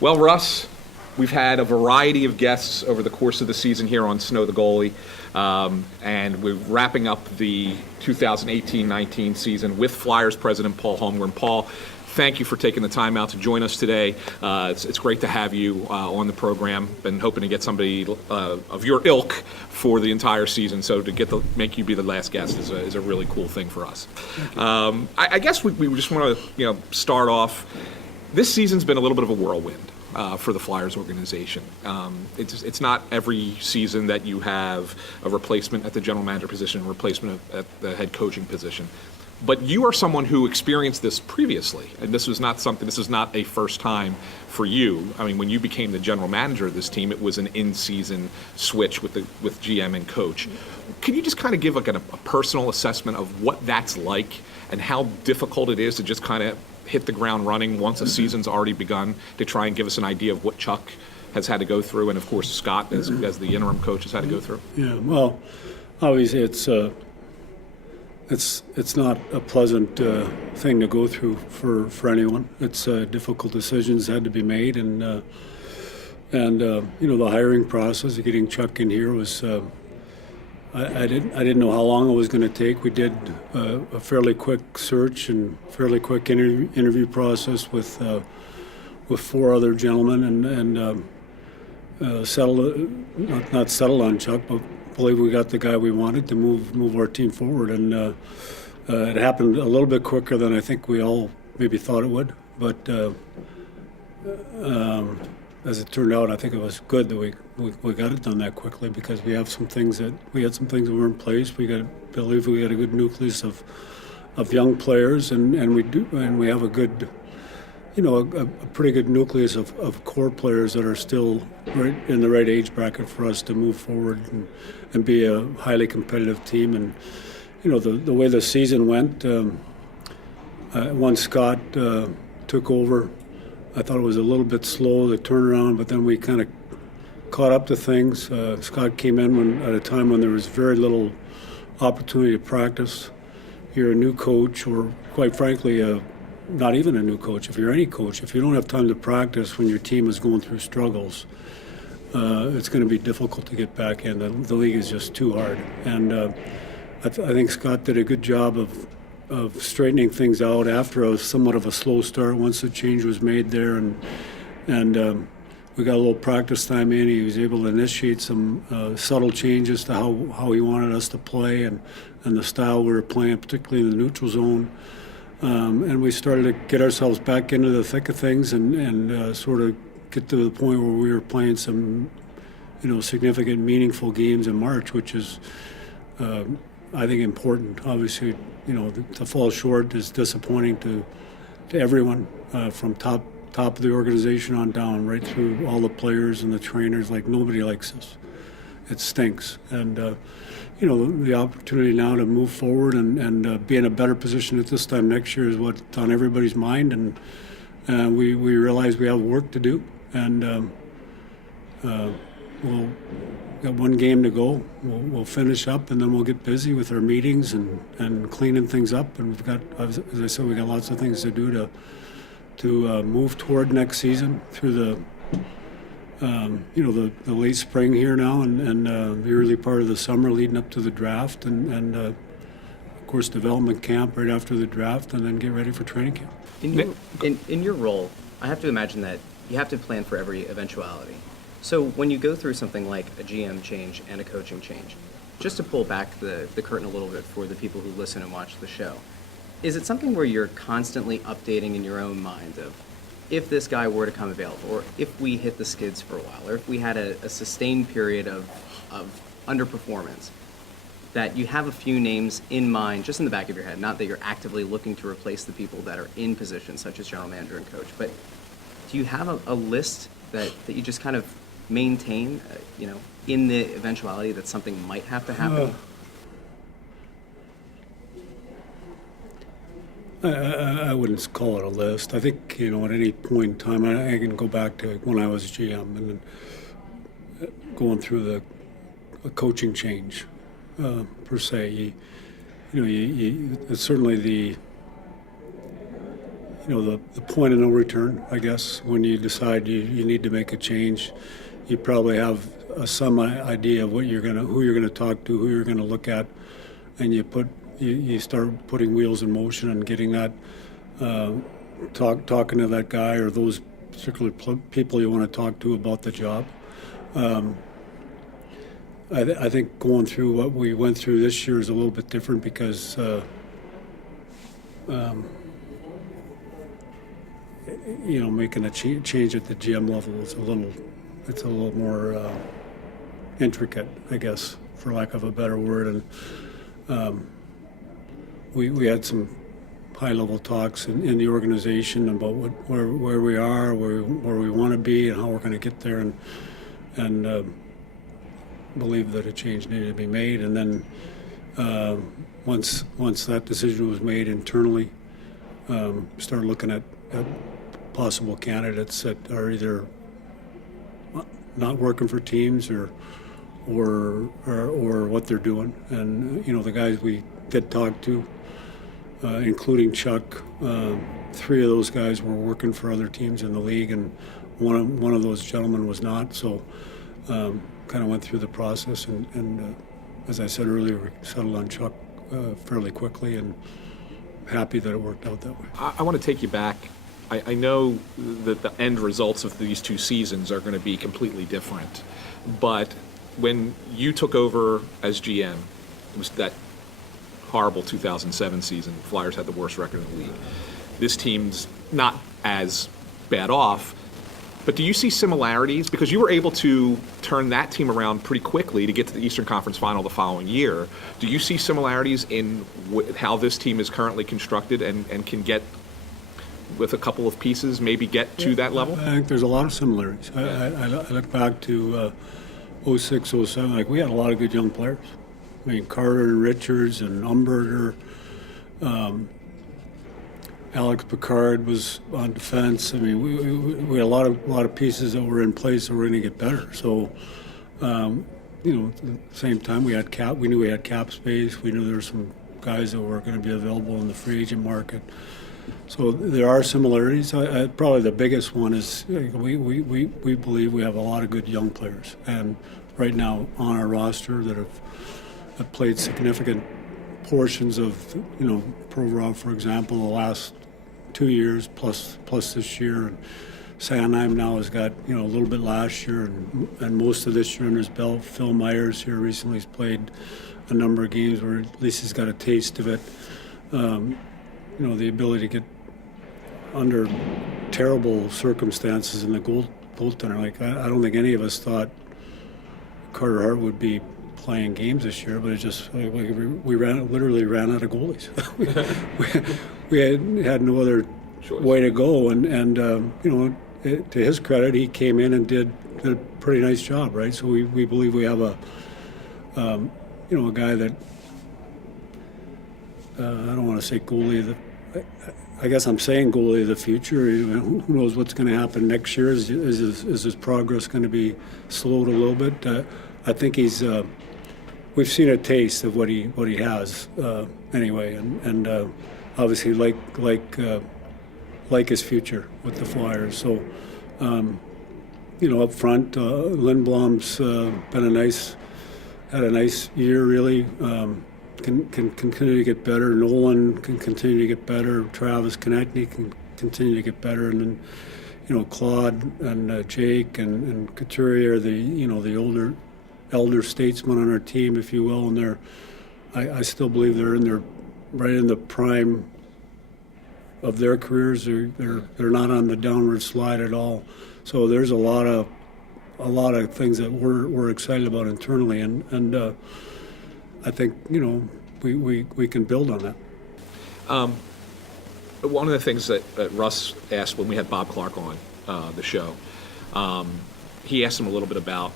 Well, Russ, we've had a variety of guests over the course of the season here on Snow the Goalie, and we're wrapping up the 2018-19 season with Flyers president Paul Holmgren. Paul, thank you for taking the time out to join us today. It's great to have you on the program. Been hoping to get somebody of your ilk for the entire season, so to make you be the last guest is a really cool thing for us. I guess we just want to start off. This season's been a little bit of a whirlwind for the Flyers organization. It's not every season that you have a replacement at the general manager position, a replacement at the head coaching position. But you are someone who experienced this previously, and this is not a first time for you. I mean, when you became the general manager of this team, it was an in-season switch with GM and coach. Can you just kind of give like a personal assessment of what that's like and how difficult it is to just kind of hit the ground running once a season's already begun, to try and give us an idea of what Chuck has had to go through, and of course Scott as the interim coach has had to go through? Yeah, well, obviously it's not a pleasant thing to go through for anyone. It's difficult decisions had to be made, and the hiring process of getting Chuck in here was. I didn't know how long it was going to take. We did a fairly quick search and fairly quick interview process with 4 other gentlemen, and settled not settled on Chuck, but believe we got the guy we wanted to move our team forward. And it happened a little bit quicker than I think we all maybe thought it would. But as it turned out, I think it was good that we got it done that quickly, because we had some things that were in place. We believe we got a good nucleus of young players, and we have a good, a pretty good nucleus of core players that are still right in the right age bracket for us to move forward and be a highly competitive team. And the way the season went, once Scott took over, I thought it was a little bit slow, the turnaround, but then we kind of caught up to things. Scott came in at a time when there was very little opportunity to practice. You're a new coach, or quite frankly, not even a new coach. If you're any coach, if you don't have time to practice when your team is going through struggles, it's going to be difficult to get back in. The league is just too hard. And I think Scott did a good job of straightening things out after somewhat of a slow start once the change was made there, and we got a little practice time in. He was able to initiate some subtle changes to how he wanted us to play and the style we were playing, particularly in the neutral zone. And we started to get ourselves back into the thick of things and sort of get to the point where we were playing some, significant, meaningful games in March, which is, I think, important. Obviously, to fall short is disappointing to everyone, from top of the organization on down, right through all the players and the trainers. Like, nobody likes this. It stinks. And, the opportunity now to move forward and be in a better position at this time next year is what's on everybody's mind. And we realize we have work to do. And we'll got one game to go. We'll finish up, and then we'll get busy with our meetings and cleaning things up. And we've got, as I said, we got lots of things to do to move toward next season through the late spring here now, and the early part of the summer leading up to the draft, and of course development camp right after the draft, and then get ready for training camp. In your role, I have to imagine that you have to plan for every eventuality. So when you go through something like a GM change and a coaching change, just to pull back the curtain a little bit for the people who listen and watch the show, is it something where you're constantly updating in your own mind of, if this guy were to come available, or if we hit the skids for a while, or if we had a sustained period of underperformance, that you have a few names in mind, just in the back of your head, not that you're actively looking to replace the people that are in positions, such as general manager and coach, but do you have a list that you just kind of maintain, in the eventuality that something might have to happen? I wouldn't call it a list. I think, at any point in time, I can go back to when I was GM and going through the coaching change, per se. It's certainly the point of no return, I guess. When you decide you need to make a change, you probably have some idea of who you're gonna talk to, who you're gonna look at, and you start putting wheels in motion and getting that talking to that guy or those particular people you want to talk to about the job. I think going through what we went through this year is a little bit different because making a change at the GM level is a little more intricate, I guess, for lack of a better word. And we had some high-level talks in the organization about where we are, where we want to be, and how we're going to get there, and believe that a change needed to be made. And then once that decision was made internally, start looking at possible candidates that are either not working for teams or what they're doing. And the guys we did talk to, including Chuck, 3 of those guys were working for other teams in the league, and one of those gentlemen was not. So kind of went through the process, and as I said earlier, we settled on Chuck fairly quickly, and happy that it worked out that way. I want to take you back. I know that the end results of these 2 seasons are going to be completely different, but when you took over as GM, it was that horrible 2007 season. Flyers had the worst record in the league. This team's not as bad off, but do you see similarities? Because you were able to turn that team around pretty quickly to get to the Eastern Conference Final the following year. Do you see similarities in how this team is currently constructed and can get, with a couple of pieces, maybe get to that level? I think there's a lot of similarities. I look back to 06, 07, we had a lot of good young players. I mean, Carter and Richards and Umberger. Alex Picard was on defense. I mean, we had a lot of pieces that were in place that were going to get better. So, at the same time, we knew we had cap space. We knew there were some guys that were going to be available in the free agent market. So there are similarities. Probably the biggest one is we believe we have a lot of good young players, and right now on our roster that have played significant portions of Provorov, for example, the last 2 years plus this year. And Sanheim now has got a little bit last year and most of this year under his belt. Phil Myers here recently has played a number of games where at least he's got a taste of it. The ability to get under terrible circumstances in the goaltender. I don't think any of us thought Carter Hart would be playing games this year, but it just we literally ran out of goalies. we had no other way to go, and to his credit, he came in and did a pretty nice job, right? So we believe we have a guy that I don't want to say goalie. I guess I'm saying goalie of the future. Who knows what's going to happen next year? Is his progress going to be slowed a little bit? I think he's. We've seen a taste of what he has anyway, and obviously like his future with the Flyers. So up front, Lindblom's had a nice year really. Can continue to get better. Nolan can continue to get better. Travis Konechny can continue to get better, and then Claude and Jake and Couturier are the elder statesmen on our team, if you will, and I still believe they're right in the prime of their careers. They're not on the downward slide at all. So there's a lot of things that we're excited about internally, and I think we can build on that. One of the things that Russ asked when we had Bob Clark on the show, he asked him a little bit about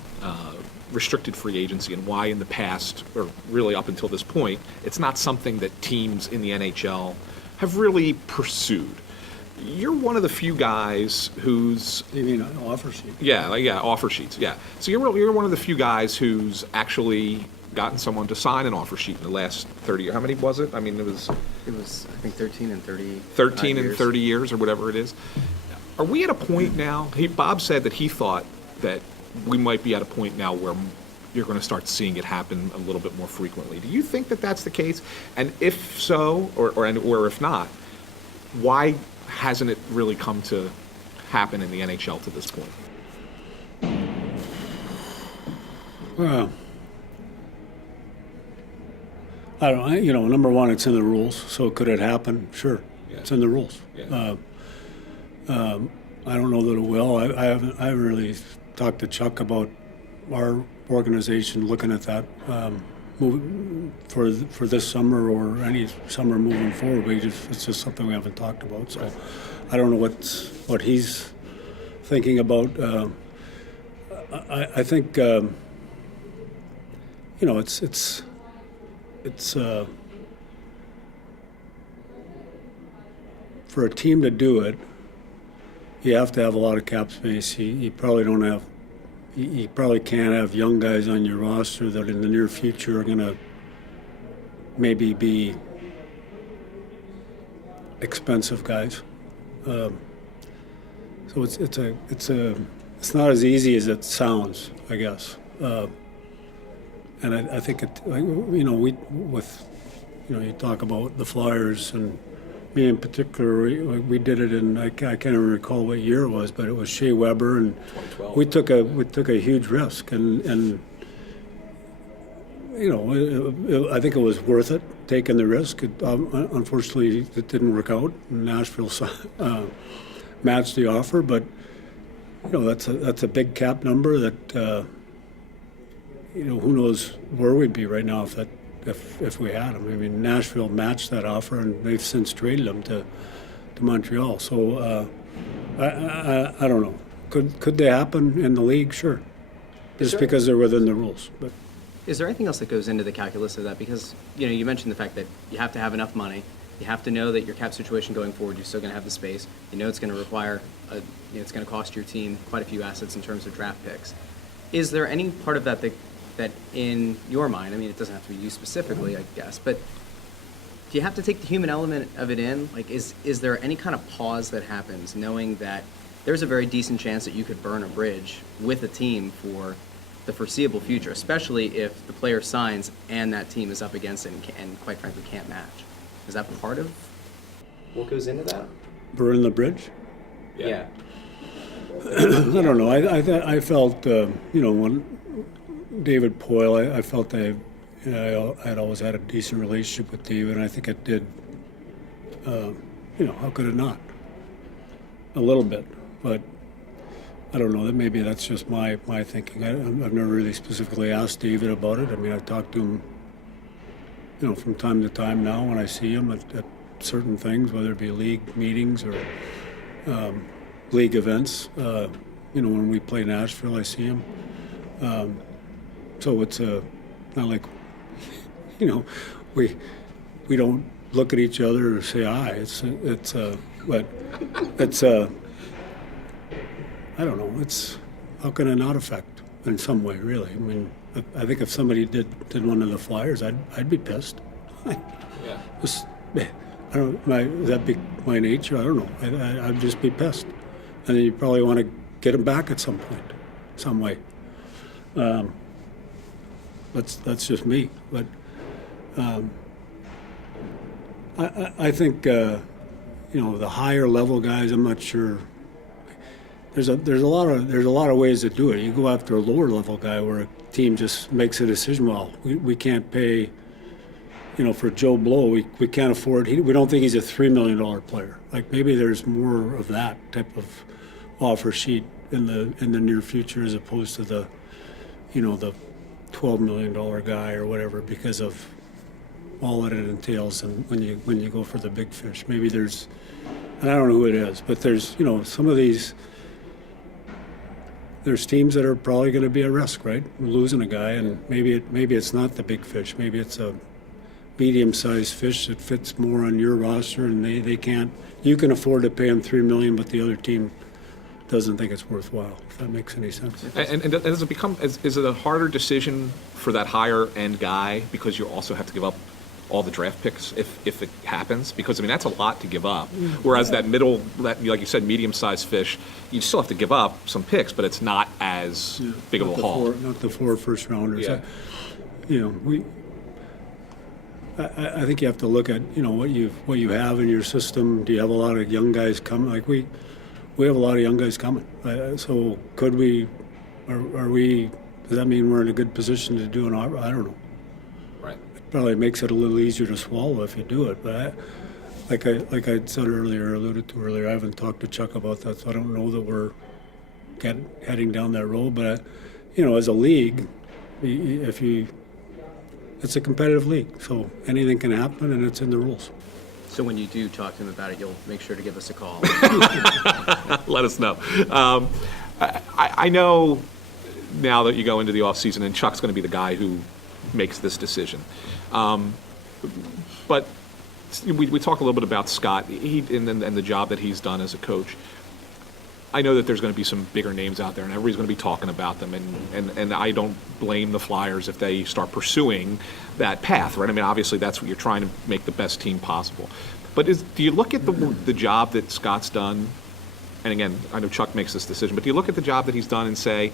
restricted free agency and why in the past, or really up until this point, it's not something that teams in the NHL have really pursued. You're one of the few guys who's... You mean an offer sheet? Yeah, offer sheets, yeah. So you're one of the few guys who's actually gotten someone to sign an offer sheet in the last 30 years. How many was it? I mean, it was I think 13 and 30. 13 and 30 years or whatever it is. Are we at a point now? Bob said that he thought that we might be at a point now where you're going to start seeing it happen a little bit more frequently. Do you think that that's the case? And if so, or if not, why hasn't it really come to happen in the NHL to this point? Well, I don't know. You know, number one, it's in the rules. So could it happen? Sure, Yeah. it's in the rules. Yeah. I don't know that it will. I haven't really talked to Chuck about our organization looking at that for this summer or any summer moving forward. It's just something we haven't talked about. So I don't know what he's thinking about. I think you know it's for a team to do it, you have to have a lot of cap space. You probably don't have. You probably can't have young guys on your roster that in the near future are going to maybe be expensive guys. So it's not as easy as it sounds, I guess. And I think you talk about the Flyers and me in particular, we did it in, I can't even recall what year it was, but it was Shea Weber, and 2012. we took a huge risk, and you know, I think it was worth it, taking the risk. Unfortunately, it didn't work out. Nashville matched the offer, but you know, that's a big cap number that you know, who knows where we'd be right now if we had him. I mean, Nashville matched that offer, and they've since traded him to Montreal. So I don't know. Could they happen in the league? Sure, just because they're within the rules. But Is there anything else that goes into the calculus of that? Because you mentioned the fact that you have to have enough money. You have to know that your cap situation going forward, you're still going to have the space. You know it's going to require it's going to cost your team quite a few assets in terms of draft picks. Is there any part of that in your mind, I mean, it doesn't have to be you specifically, I guess, but do you have to take the human element of it in? Like, is there any kind of pause that happens knowing that there's a very decent chance that you could burn a bridge with a team for the foreseeable future, especially if the player signs and that team is up against it and quite frankly can't match? Is that part of what goes into that? burn the bridge? Yeah. I don't know. I felt when David Poyle, I felt I'd always had a decent relationship with David, and I think it did. How could it not? A little bit, but I don't know. That maybe that's just my thinking. I've never really specifically asked David about it. I mean, I've talked to him, from time to time now when I see him at certain things, whether it be league meetings or league events. When we play Nashville, I see him. So it's not like, we don't look at each other or say hi. But it's I don't know. It's how can it not affect in some way, really? I mean, I think if somebody did one of the Flyers, I'd be pissed. Yeah. I don't. Would that be my nature? I don't know. I'd just be pissed, and then you probably want to get him back at some point, some way. That's just me, but I think the higher level guys. I'm not sure. There's a lot of ways to do it. You go after a lower level guy where a team just makes a decision. Well, we can't pay. For Joe Blow, we can't afford. We don't think he's a $3 million player. Like maybe there's more of that type of offer sheet in the near future as opposed to the $12 million guy or whatever, because of all that it entails. And when you go for the big fish, maybe there's, and I don't know who it is, but there's some of these. There's teams that are probably going to be at risk, right? Losing a guy, and maybe it's not the big fish. Maybe it's a medium-sized fish that fits more on your roster, and they can't. You can afford to pay him $3 million, but the other team doesn't think it's worthwhile, if that makes any sense. And does it become, is it a harder decision for that higher end guy because you also have to give up all the draft picks if it happens? Because, I mean, that's a lot to give up. Whereas that middle, like you said, medium-sized fish, you still have to give up some picks, but it's not as big of a haul. Not the 4 first rounders. Yeah. I think you have to look at, what you have in your system. Do you have a lot of young guys coming? Like we have a lot of young guys coming. So could we, are we, does that mean we're in a good position to do I don't know. Right. It probably makes it a little easier to swallow if you do it. But like I said earlier, alluded to earlier, I haven't talked to Chuck about that, so I don't know that we're heading down that road. But, as a league, it's a competitive league, so anything can happen, and it's in the rules. So when you do talk to him about it, you'll make sure to give us a call. Let us know. I know now that you go into the offseason, and Chuck's going to be the guy who makes this decision. But we talk a little bit about Scott and the job that he's done as a coach. I know that there's going to be some bigger names out there, and everybody's going to be talking about them, and I don't blame the Flyers if they start pursuing that path, right? I mean, obviously that's what you're trying to make the best team possible. But do you look at the job that Scott's done, and again, I know Chuck makes this decision, but do you look at the job that he's done and say,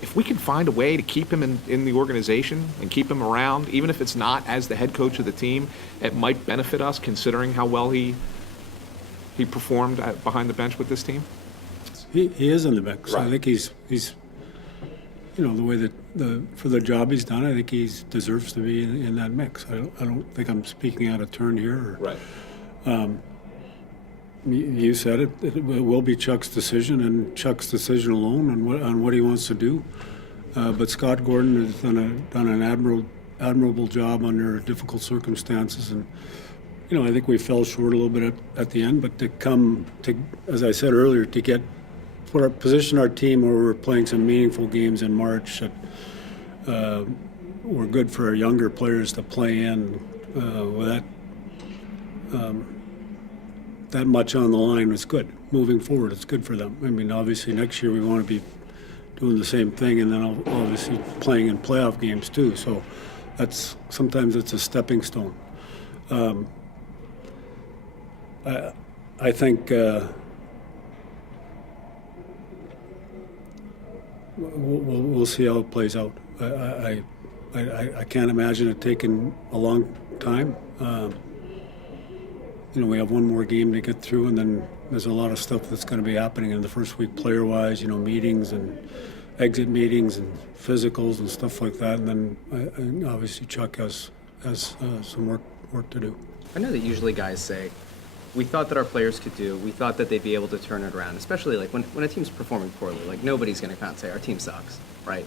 if we can find a way to keep him in the organization and keep him around, even if it's not as the head coach of the team, it might benefit us considering how well he performed behind the bench with this team? He is in the mix. Right. I think he's the way that for the job he's done, I think he deserves to be in that mix. I don't think I'm speaking out of turn here. Right. You said it. It will be Chuck's decision and Chuck's decision alone on what he wants to do. But Scott Gordon has done an admirable job under difficult circumstances, and I think we fell short a little bit at the end. But as I said earlier, to position our team where we're playing some meaningful games in March that were good for our younger players to play in with that much on the line was good. Moving forward, it's good for them. I mean, obviously next year we want to be doing the same thing, and then obviously playing in playoff games too. So sometimes it's a stepping stone. I think we'll see how it plays out. I can't imagine it taking a long time. We have one more game to get through, and then there's a lot of stuff that's going to be happening in the first week player-wise, meetings and exit meetings and physicals and stuff like that. And then obviously Chuck has some work to do. I know that usually guys say, we thought that our players could do, we thought that they'd be able to turn it around, especially like when a team's performing poorly, like nobody's going to come out and say, our team sucks, right?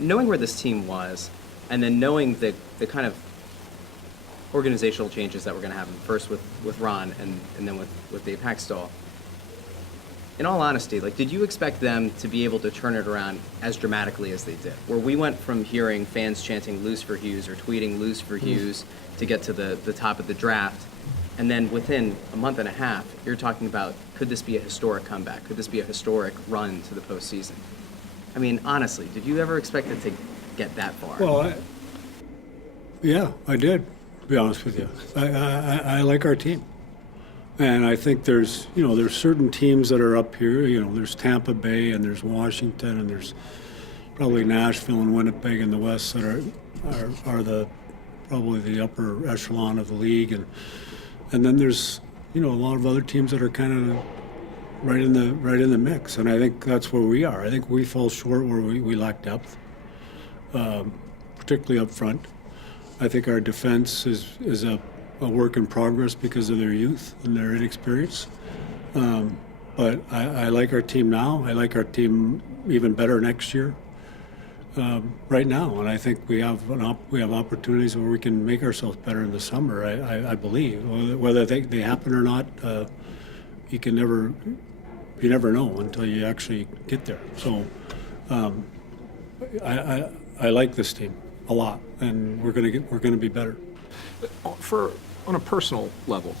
Knowing where this team was, and then knowing the kind of organizational changes that were going to happen, first with Ron and then with Dave Hackstall, in all honesty, like, did you expect them to be able to turn it around as dramatically as they did? Where we went from hearing fans chanting "lose for Hughes" or tweeting "lose for Hughes" to get to the top of the draft, and then within a month and a half, you're talking about, could this be a historic comeback? Could this be a historic run to the postseason? I mean, honestly, did you ever expect it to get that far? Well, yeah, I did, to be honest with you. I like our team. And I think there's certain teams that are up here. There's Tampa Bay and there's Washington and there's probably Nashville and Winnipeg in the West that are probably the upper echelon of the league, and then there's a lot of other teams that are kind of right in the mix. And I think that's where we are. I think we fall short where we lack depth, particularly up front. I think our defense is a work in progress because of their youth and their inexperience. But I like our team now. I like our team even better next year. Right now, and I think we have opportunities where we can make ourselves better in the summer. I believe whether they happen or not, you never know until you actually get there. So I like this team a lot, and we're gonna be better. On a personal level,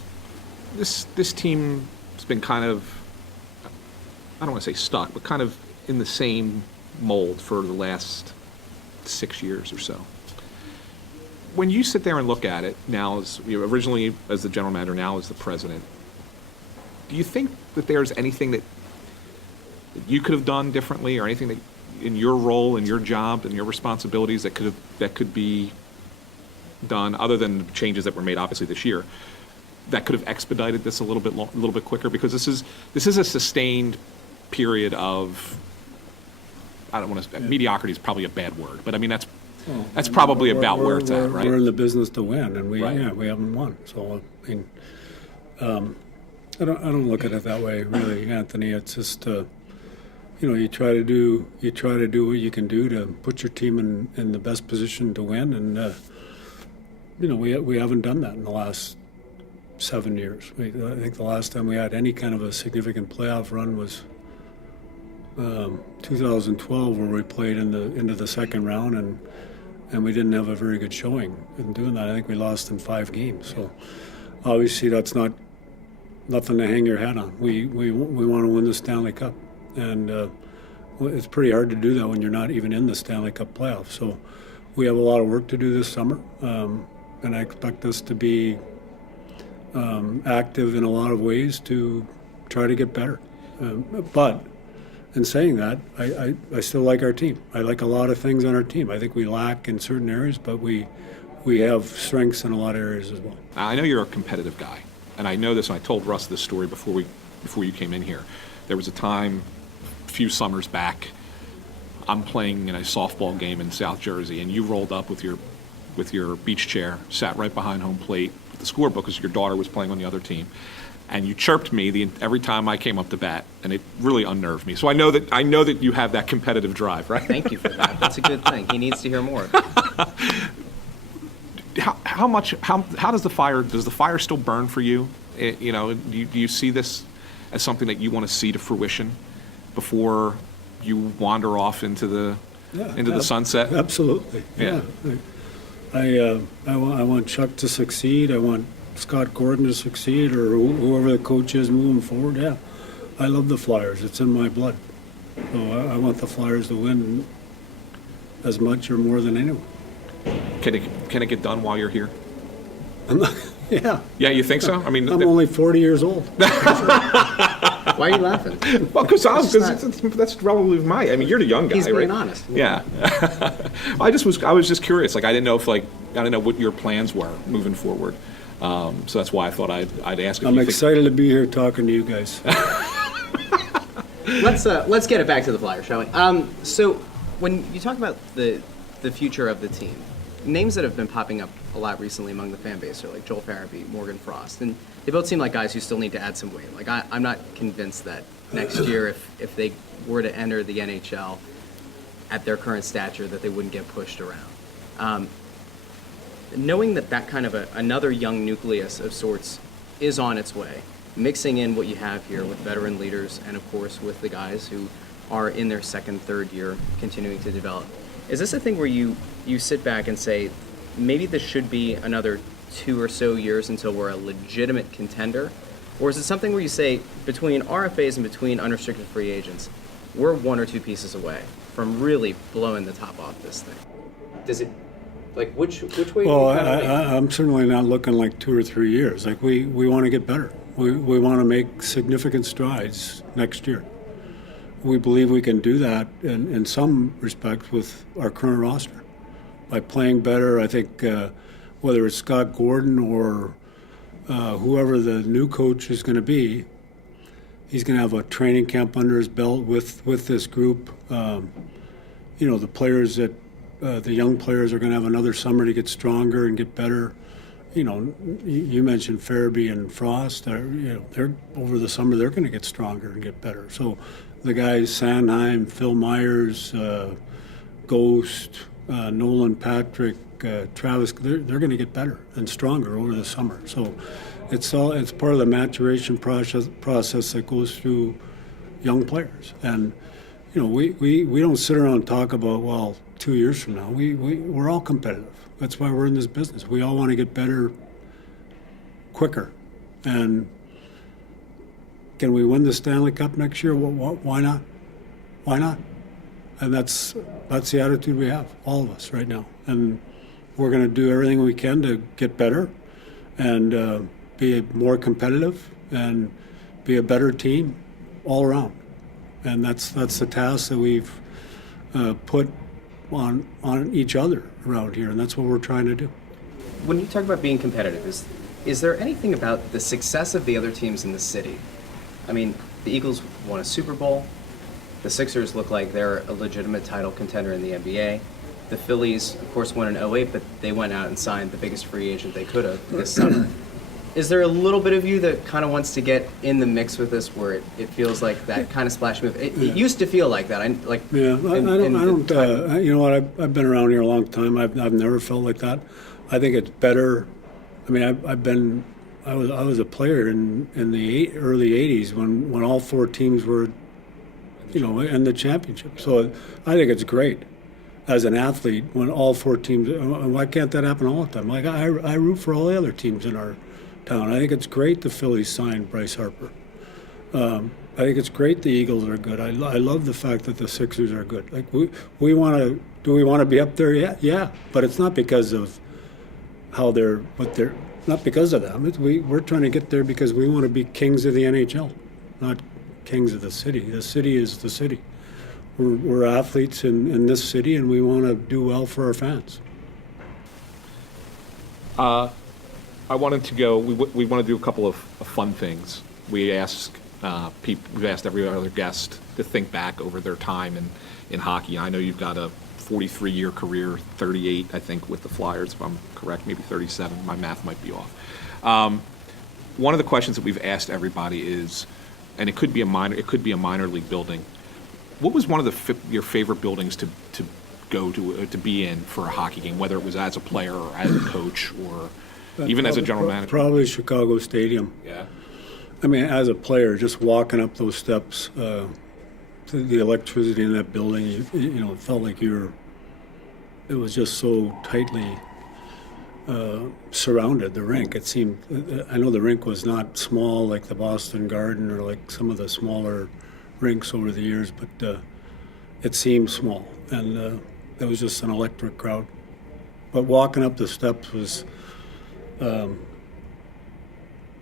this team has been kind of I don't want to say stuck, but kind of in the same mold for the last 6 years or so. When you sit there and look at it now, as originally as the general manager, now as the president, do you think that there's anything that you could have done differently, or anything that in your role, in your job, and your responsibilities that could be done, other than the changes that were made obviously this year, that could have expedited this a little bit quicker? Because this is a sustained period of, I don't want to, mediocrity is probably a bad word, but I mean that's probably about where it's at, right? We're in the business to win, and we Right. we haven't won. So I mean, I don't look at it that way, really, Anthony. It's just you try to do what you can do to put your team in the best position to win, and we haven't done that in the last 7 years. I think the last time we had any kind of a significant playoff run was 2012, where we played into the second round, and we didn't have a very good showing in doing that. I think we lost in 5 games. So obviously that's nothing to hang your hat on. We want to win the Stanley Cup, and it's pretty hard to do that when you're not even in the Stanley Cup playoffs. So we have a lot of work to do this summer, and I expect us to be active in a lot of ways to try to get better. But in saying that, I still like our team. I like a lot of things on our team. I think we lack in certain areas, but we have strengths in a lot of areas as well. I know you're a competitive guy, and I know this, and I told Russ this story before you came in here. There was a time, a few summers back, I'm playing in a softball game in South Jersey, and you rolled up with your beach chair, sat right behind home plate with the scorebook because your daughter was playing on the other team, and you chirped me every time I came up to bat, and it really unnerved me. So I know that you have that competitive drive, right? Thank you for that. That's a good thing. He needs to hear more. How does the fire still burn for you? Do you see this as something that you want to see to fruition before you wander off into the sunset? Absolutely. Yeah. I want Chuck to succeed. I want Scott Gordon to succeed, or whoever the coach is moving forward. Yeah, I love the Flyers. It's in my blood. So I want the Flyers to win as much or more than anyone. Can it get done while you're here? Yeah. Yeah, you think so? I mean, I'm only 40 years old. Why are you laughing? well, because that's relatively I mean, you're the young guy, He's being right? honest. Yeah. I was just curious. Like, I didn't know what your plans were moving forward. So that's why I thought I'd ask. I'm excited to be here talking to you guys. Let's get it back to the Flyers, shall we? So when you talk about the future of the team, names that have been popping up a lot recently among the fan base are like Joel Farabee, Morgan Frost, and they both seem like guys who still need to add some weight. Like I'm not convinced that next year, if they were to enter the NHL at their current stature, that they wouldn't get pushed around. Knowing that kind of another young nucleus of sorts is on its way, mixing in what you have here with veteran leaders and, of course, with the guys who are in their second, third year continuing to develop. Is this a thing where you sit back and say, maybe this should be another 2 or so years until we're a legitimate contender? Or is it something where you say, between RFAs and between unrestricted free agents, we're 1 or 2 pieces away from really blowing the top off this thing? Does it, like, which way? Well, I'm certainly not looking like 2 or 3 years. Like, we want to get better. We want to make significant strides next year. We believe we can do that in some respects with our current roster. By playing better, I think whether it's Scott Gordon or whoever the new coach is going to be, he's going to have a training camp under his belt with this group. The players the young players are going to have another summer to get stronger and get better. You mentioned Farabee and Frost. They're over the summer. They're going to get stronger and get better. So the guys, Sanheim, Phil Myers, Ghost, Nolan Patrick, Travis, they're going to get better and stronger over the summer. So it's part of the maturation process that goes through young players. And we don't sit around and talk about 2 years from now. We're all competitive. That's why we're in this business. We all want to get better quicker. And can we win the Stanley Cup next year? Why not? Why not? And that's the attitude we have, all of us right now. And we're going to do everything we can to get better and be more competitive and be a better team all around. And that's the task that we've put on each other around here, and that's what we're trying to do. When you talk about being competitive, is there anything about the success of the other teams in the city? I mean, the Eagles won a Super Bowl. The Sixers look like they're a legitimate title contender in the NBA. The Phillies, of course, won in '08, but they went out and signed the biggest free agent they could have this summer. Is there a little bit of you that kind of wants to get in the mix with this, where it feels like that kind of splash move? It used to feel like that. Yeah, I don't. You know what? I've been around here a long time. I've never felt like that. I think it's better. I mean, I was a player in the early '80s when all four teams were, in the championship. So I think it's great as an athlete when all four teams. Why can't that happen all the time? Like I root for all the other teams in our town. I think it's great the Phillies signed Bryce Harper. I think it's great the Eagles are good. I love the fact that the Sixers are good. Like we want to. Do we want to be up there? Yeah, but it's not because of how they're not because of them. We're trying to get there because we want to be kings of the NHL, not kings of the city. The city is the city. We're athletes in this city, and we want to do well for our fans. I wanted to go. We want to do a couple of fun things. We ask people. We've asked every other guest to think back over their time in hockey. I know you've got a 43-year career, 38, I think, with the Flyers, if I'm correct, maybe 37. My math might be off. One of the questions that we've asked everybody is, and it could be a minor league building. What was one of your favorite buildings to go to be in for a hockey game, whether it was as a player or as a coach or even as a general manager? Probably Chicago Stadium. Yeah. I mean, as a player, just walking up those steps, the electricity in that building, it felt like it was just so tightly surrounded, the rink. It seemed, I know the rink was not small like the Boston Garden or like some of the smaller rinks over the years, but it seemed small, and it was just an electric crowd. But walking up the steps was,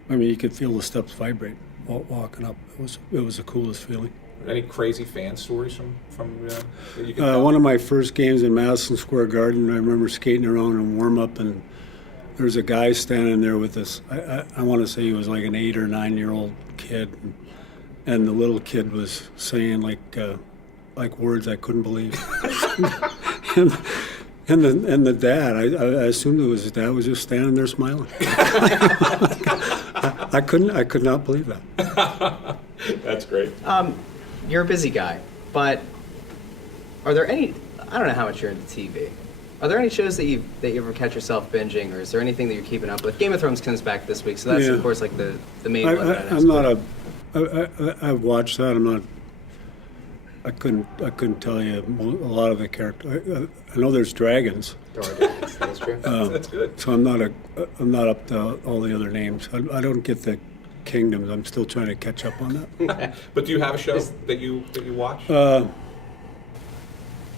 you could feel the steps vibrate walking up. It was the coolest feeling. Any crazy fan stories from that you can tell? One of my first games in Madison Square Garden, I remember skating around and warm up, and there was a guy standing there with this. I want to say he was like an 8 or 9-year-old kid, and the little kid was saying like words I couldn't believe. and the dad, I assumed it was his dad, was just standing there smiling. I could not believe that. That's great. You're a busy guy, but are there any? I don't know how much you're into TV. Are there any shows that you ever catch yourself binging, or is there anything that you're keeping up with? Game of Thrones comes back this week, so that's of course like the main one. I'm not a. I've watched that. I'm not. I couldn't tell you a lot of the characters. I know there's dragons. There are dragons. That's true. That's good. So I'm not up to all the other names. I don't get the kingdoms. I'm still trying to catch up on that. But do you have a show that you watch? Or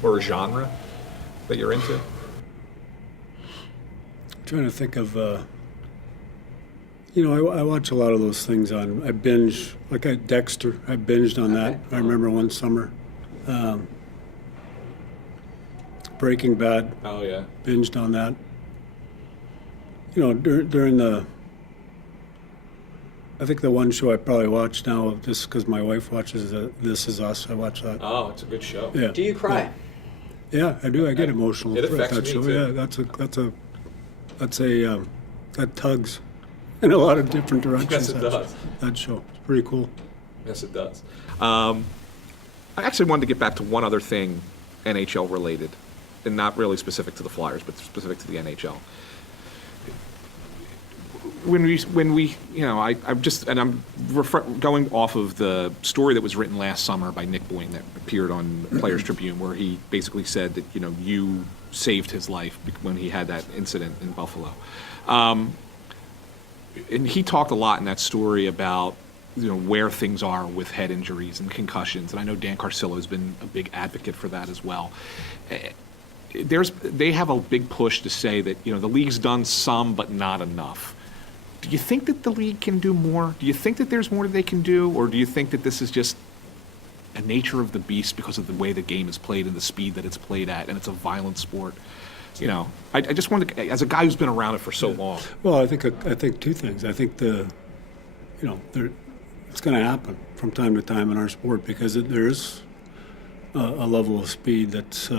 a genre that you're into? I'm trying to think of. I watch a lot of those things on. I binge, like Dexter. I binged on that. I remember one summer. Breaking Bad. Oh yeah. Binged on that. During the. I think the one show I probably watch now, just because my wife watches This Is Us. I watch that. Oh, it's a good show. Yeah. Do you cry? Yeah, I do. I get emotional. It affects that me show. too. Yeah, that tugs in a lot of different directions. Yes, it does. That show. It's pretty cool. Yes, it does. I actually wanted to get back to one other thing, NHL related, and not really specific to the Flyers, but specific to the NHL. When we, I'm going off of the story that was written last summer by Nick Boyne that appeared on Players Tribune, where he basically said that you saved his life when he had that incident in Buffalo, and he talked a lot in that story about where things are with head injuries and concussions, and I know Dan Carcillo has been a big advocate for that as well. They have a big push to say that the league's done some but not enough. Do you think that the league can do more? Do you think that there's more that they can do, or do you think that this is just a nature of the beast because of the way the game is played and the speed that it's played at, and it's a violent sport? I just wanted to, as a guy who's been around it for so long. Well, I think two things. I think it's going to happen from time to time in our sport because there's a level of speed that's.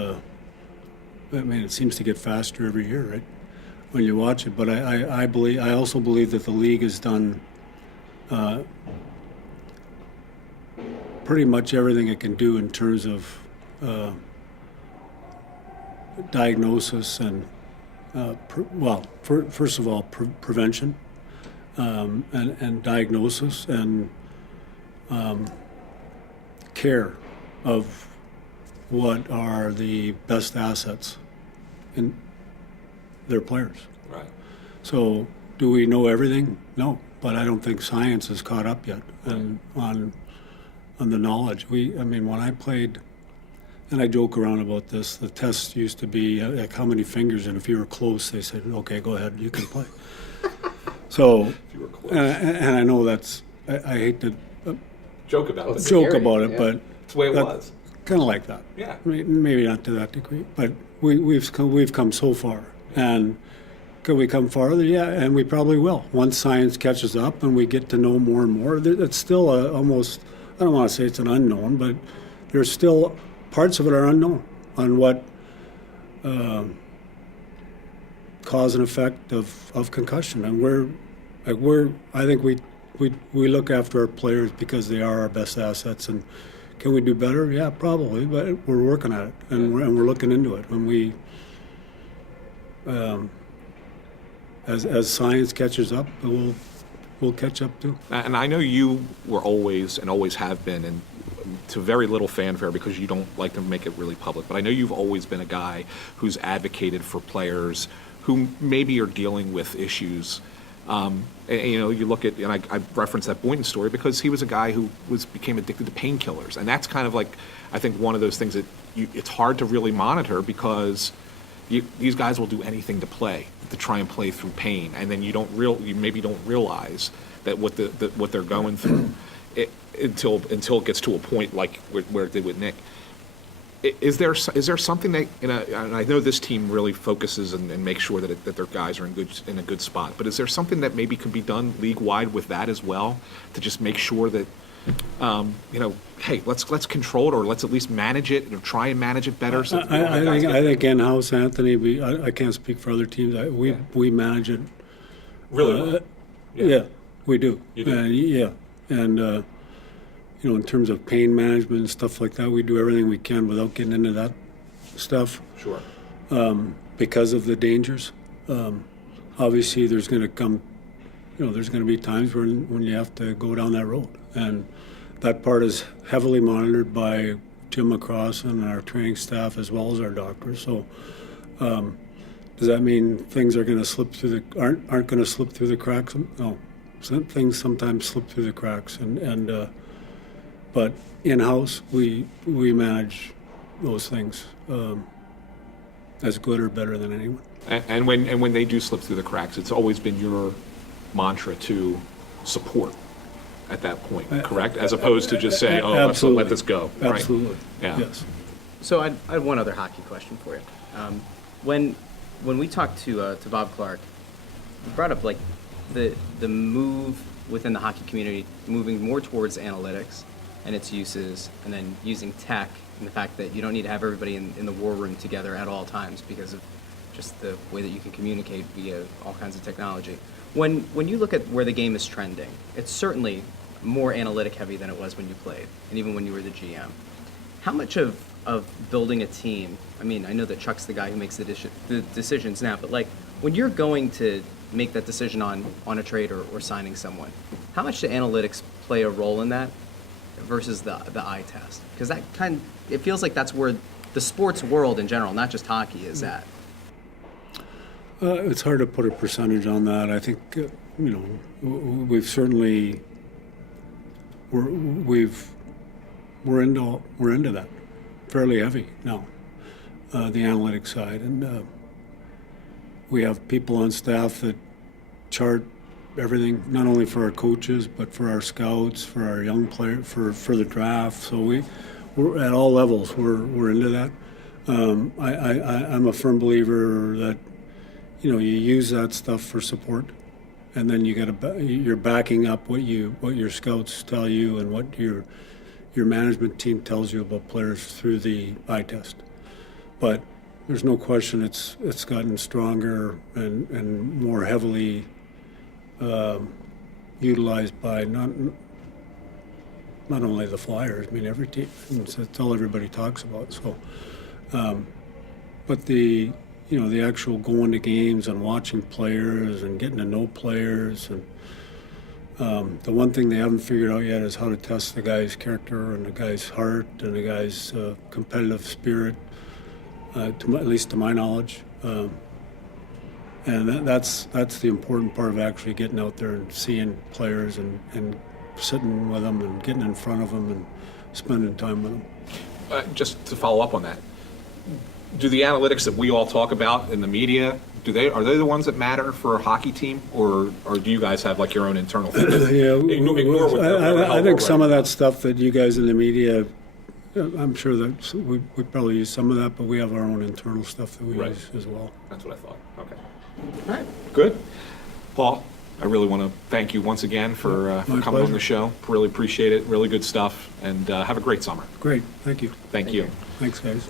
It seems to get faster every year, right? When you watch it, but I also believe that the league has done pretty much everything it can do in terms of diagnosis and first of all, prevention and diagnosis and care of what are the best assets in their players. Right. So, do we know everything? No, but I don't think science has caught up yet on the knowledge. When I played, and I joke around about this, the test used to be like how many fingers, and if you were close, they said, "Okay, go ahead, you can play." So, If you were close. and I know that's I hate to Joke about it. joke about it, but It's the way it was. kind of like that. Yeah. Maybe not to that degree, but we've come so far, and could we come farther? Yeah, and we probably will once science catches up and we get to know more and more. It's still almost, I don't want to say it's an unknown, but there's still parts of it are unknown on what cause and effect of concussion, and I think we look after our players because they are our best assets. And can we do better? Yeah, probably, but we're working at it, and we're looking into it. When we, as science catches up, we'll catch up too. And I know you were always and always have been, and to very little fanfare because you don't like to make it really public, but I know you've always been a guy who's advocated for players who maybe are dealing with issues. You look at, and I referenced that Boynton story because he was a guy who became addicted to painkillers, and that's kind of like, I think, one of those things that it's hard to really monitor because these guys will do anything to try and play through pain, and then you maybe don't realize that what they're going through until it gets to a point like where it did with Nick. Is there something that, and I know this team really focuses and makes sure that their guys are in a good spot, but is there something that maybe can be done league-wide with that as well to just make sure that, hey, let's control it, or let's at least manage it, or try and manage it better? So I think in-house, Anthony, I can't speak for other teams. We manage it. Really well. Yeah, we do. You do? Yeah, and in terms of pain management and stuff like that, we do everything we can without getting into that stuff. Sure. Because of the dangers. Obviously, there's going to be times when you have to go down that road, and that part is heavily monitored by Jim McCross and our training staff as well as our doctors. So, does that mean things are going to slip through aren't going to slip through the cracks? No, things sometimes slip through the cracks, but in-house, we manage those things as good or better than anyone. And when they do slip through the cracks, it's always been your mantra to support at that point, correct? As opposed to just say, "Oh, let's let this go." Right? Absolutely. Yeah. Yes. So I have one other hockey question for you. When we talked to Bob Clark, he brought up like the move within the hockey community, moving more towards analytics and its uses, and then using tech and the fact that you don't need to have everybody in the war room together at all times because of just the way that you can communicate via all kinds of technology. When you look at where the game is trending, it's certainly more analytic heavy than it was when you played, and even when you were the GM. How much of building a team, I know that Chuck's the guy who makes the decisions now, but like when you're going to make that decision on a trade or signing someone, how much do analytics play a role in that versus the eye test? Because it feels like that's where the sports world in general, not just hockey, is at. It's hard to put a percentage on that. I think we've certainly we're into that fairly heavy now, the analytics side, and we have people on staff that chart everything, not only for our coaches but for our scouts, for our young players, for the draft. So we're at all levels. We're into that. I'm a firm believer that you use that stuff for support, and then you're backing up what your scouts tell you and what your management team tells you about players through the eye test. But there's no question it's gotten stronger and more heavily utilized by not only the Flyers. I mean, every team. It's all everybody talks about. So, but the actual going to games and watching players and getting to know players, and the one thing they haven't figured out yet is how to test the guy's character and the guy's heart and the guy's competitive spirit. At least to my knowledge, and that's the important part of actually getting out there and seeing players and sitting with them and getting in front of them and spending time with them. Just to follow up on that, do the analytics that we all talk about in the media, are they the ones that matter for a hockey team, or do you guys have like your own internal thing? I think some of that stuff that you guys in the media, I'm sure that we probably use some of that, but we have our own internal stuff that we use as well. That's what I thought. Okay. All right. Good. Paul, I really want to thank you once again for coming on the show. Really appreciate it. Really good stuff. And have a great summer. Great. Thank you. Thank you. Thanks, guys.